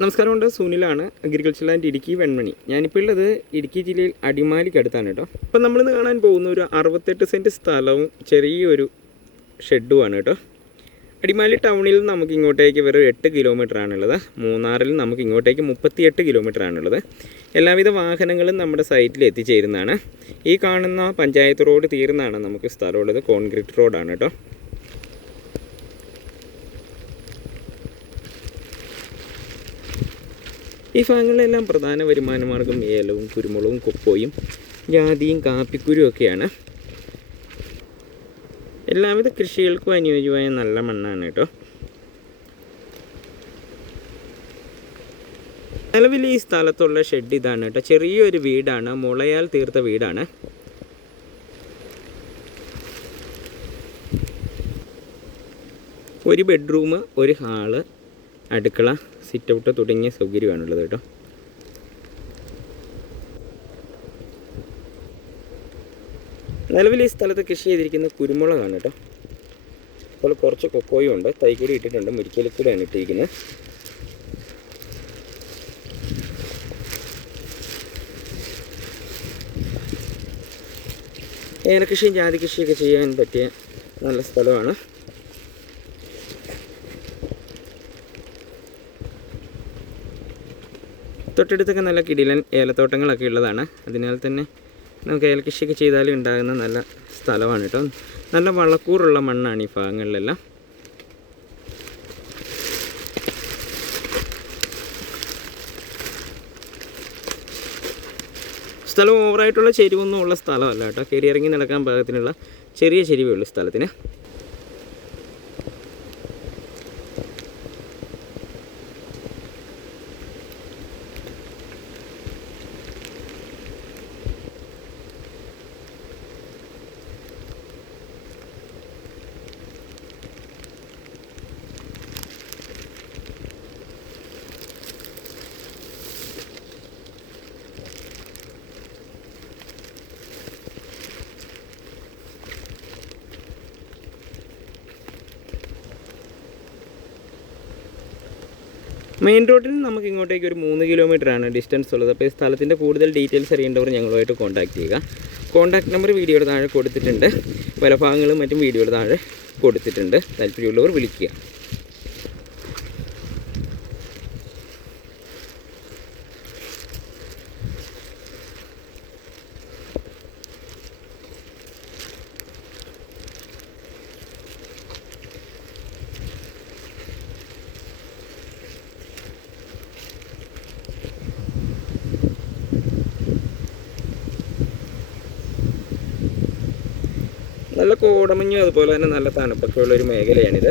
നമസ്കാരമുണ്ട്. സുനിലാണ് agriculture land Idukki Venmani. ഞാനിപ്പോൾ ഉള്ളത് ഇടുക്കി ജില്ലയിൽ അടിമാലിക്കടുത്താണ് കേട്ടോ. അപ്പം നമ്മളിന്ന് കാണാൻ പോകുന്ന ഒരു അറുപത്തെട്ട് സെന്റ് സ്ഥലവും ചെറിയൊരു ഷെഡുമാണ് കേട്ടോ. അടിമാലി ടൗണിൽ നിന്ന് നമുക്ക് ഇങ്ങോട്ടേക്ക് വെറും എട്ട് കിലോമീറ്റർ ആണുള്ളത്. മൂന്നാറിൽ നമുക്ക് ഇങ്ങോട്ടേക്ക് മുപ്പത്തിയെട്ട് കിലോമീറ്റർ ആണുള്ളത്. എല്ലാവിധ വാഹനങ്ങളും നമ്മുടെ സൈറ്റിൽ എത്തിച്ചേരുന്നതാണ്. ഈ കാണുന്ന പഞ്ചായത്ത് റോഡ് തീർന്നാണ് നമുക്ക് സ്ഥലമുള്ളത്. കോൺക്രീറ്റ് റോഡാണ് കേട്ടോ. ഈ ഭാഗങ്ങളിലെല്ലാം പ്രധാന വരുമാന മാർഗം ഏലവും കുരുമുളകും കൊക്കോയും ജാതിയും കാപ്പിക്കുരും ഒക്കെയാണ്. എല്ലാവിധ കൃഷികൾക്കും അനുയോജ്യമായ നല്ല മണ്ണാണ് കേട്ടോ. നിലവിൽ ഈ സ്ഥലത്തുള്ള ഷെഡ് ഇതാണ് കേട്ടോ. ചെറിയൊരു വീടാണ് മുളയാൽ തീർത്ത വീടാണ്. ഒരു ബെഡ്റൂം ഒരു ഹാൾ അടുക്കള സിറ്റ് ഔട്ട് തുടങ്ങിയ സൗകര്യമാണുള്ളത് കേട്ടോ. നിലവിൽ ഈ സ്ഥലത്ത് കൃഷി ചെയ്തിരിക്കുന്ന കുരുമുളകാണ് കേട്ടോ. അതുപോലെ കുറച്ച് കൊക്കോയും ഉണ്ട് തൈക്കൂടി ഇട്ടിട്ടുണ്ട് മുരിക്കലിക്കൂടെയാണ് ഇട്ടിരിക്കുന്നത്. ഏലകൃഷിയും ജാതി കൃഷിയൊക്കെ ചെയ്യാൻ പറ്റിയ നല്ല സ്ഥലമാണ്. തൊട്ടടുത്തൊക്കെ നല്ല കിടിലൻ ഏലത്തോട്ടങ്ങളൊക്കെ ഉള്ളതാണ്. അതിനാൽ തന്നെ നമുക്ക് ഏലകൃഷിയൊക്കെ ചെയ്താലും ഉണ്ടാകുന്ന നല്ല സ്ഥലമാണ് കേട്ടോ. നല്ല വളക്കൂറുള്ള മണ്ണാണ് ഈ ഭാഗങ്ങളിലെല്ലാം. സ്ഥലം ഓവറായിട്ടുള്ള ചെരിവൊന്നും ഉള്ള സ്ഥലമല്ല കേട്ടോ. കയറി ഇറങ്ങി നടക്കാൻ പാകത്തിനുള്ള ചെറിയ ചെരിവേ ഉള്ളൂ സ്ഥലത്തിന്. മെയിൻ റോഡിൽ നിന്ന് നമുക്ക് ഇങ്ങോട്ടേക്ക് ഒരു മൂന്ന് കിലോമീറ്റർ ആണ് ഡിസ്റ്റൻസ് ഉള്ളത്. അപ്പോൾ ഈ സ്ഥലത്തിന്റെ കൂടുതൽ ഡീറ്റെയിൽസ് അറിയേണ്ടവർ ഞങ്ങളുമായിട്ട് കോൺടാക്ട് ചെയ്യുക. കോൺടാക്ട് നമ്പർ വീഡിയോയുടെ താഴെ കൊടുത്തിട്ടുണ്ട്. പല ഭാഗങ്ങളും മറ്റും വീഡിയോയുടെ താഴെ കൊടുത്തിട്ടുണ്ട്. താല്പര്യമുള്ളവർ വിളിക്കുക. നല്ല കോടമഞ്ഞും അതുപോലെ തന്നെ നല്ല തണുപ്പൊക്കെ ഉള്ളൊരു മേഖലയാണിത്.